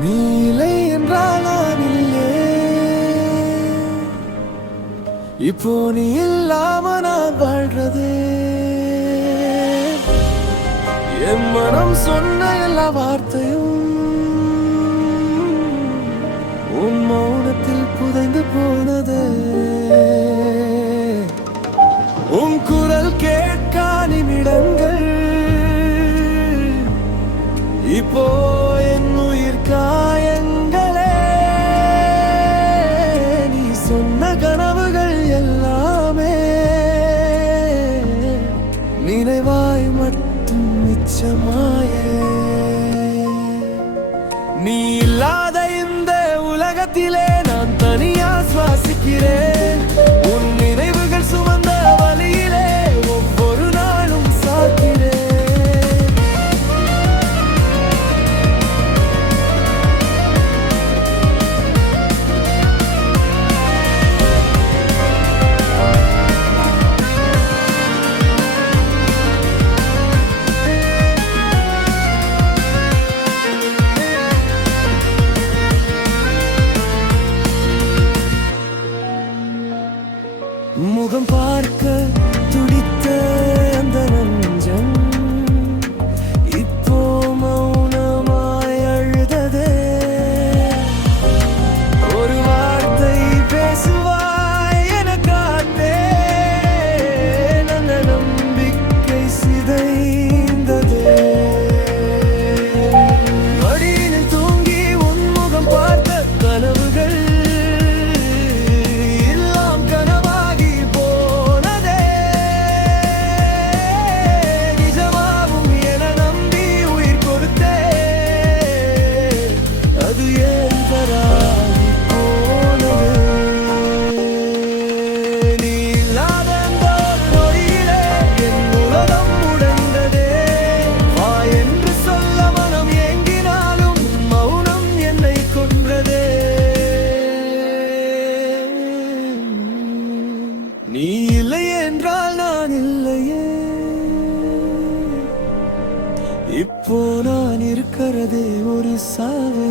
நீ இல்லை என்றால் நான் இல்லையே. இப்போ நீ இல்லாம நான் வாழ்றதே. என் மனம் சொன்ன எல்லா வார்த்தையும் உன் மௌனத்தில் புதைந்து போனது. உன் குரல் கேட்கா நிமிடங்கள் இப்போ காயங்களே நீ சொன்ன கனவுகள் எல்லாமே. நினைவாய் மட்டும் மிச்சமாயே. முகம் பார்க்க துடித்த நான் இல்லையே. இப்போ நான் இருக்கிறதே ஒரு சாவே.